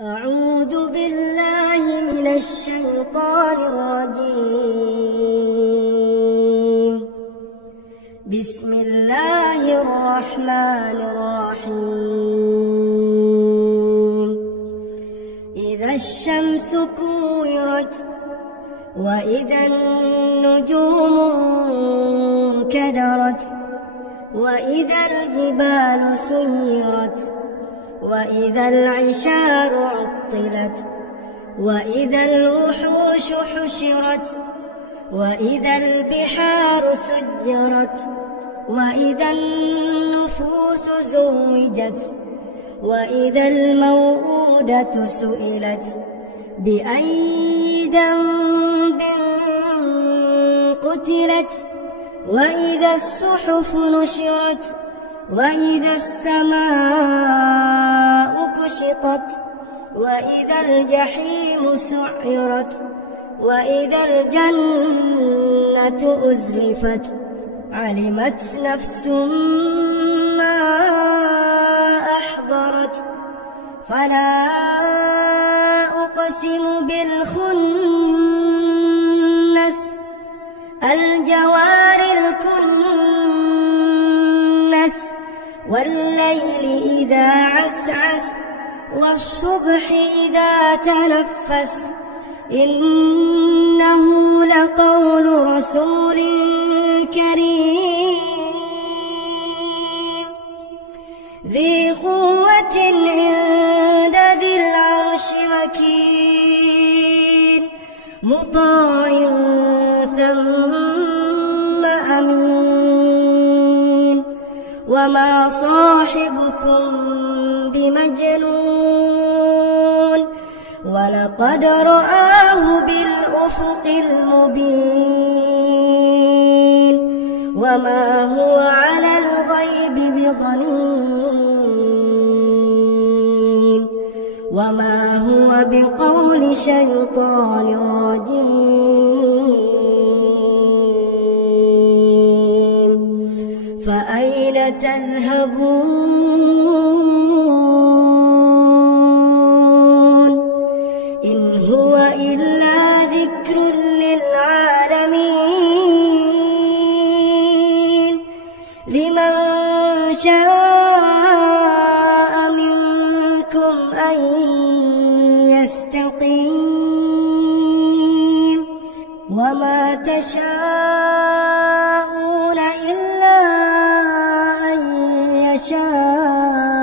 أعوذ بالله من الشيطان الرجيم. بسم الله الرحمن الرحيم. إذا الشمس كورت وإذا النجوم انكدرت وإذا الجبال سيرت وإذا العشار عطلت وإذا الوحوش حشرت وإذا البحار سجرت وإذا النفوس زوجت وإذا الموءودة سئلت بأي ذنب قتلت وإذا الصحف نشرت وإذا السماء كشطت وإذا الجحيم سعرت وإذا الجنة أزلفت علمت نفس ما أحضرت فلا أقسم بالخنس الجوار الكنس والليل إذا عسعس والصبح إذا تنفس إنه لقول رسول كريم ذي قوة عند ذي العرش مكين مطاع ثم أمين وما صاحبكم بمجنون ولقد رآه بالأفق المبين وما هو على الغيب بضنين وما هو بقول شيطان رجيم فأين تذهبون إن هو إلا ذكر للعالمين لمن شاء منكم أن يستقيم وما تشاءون إلا أن يشاء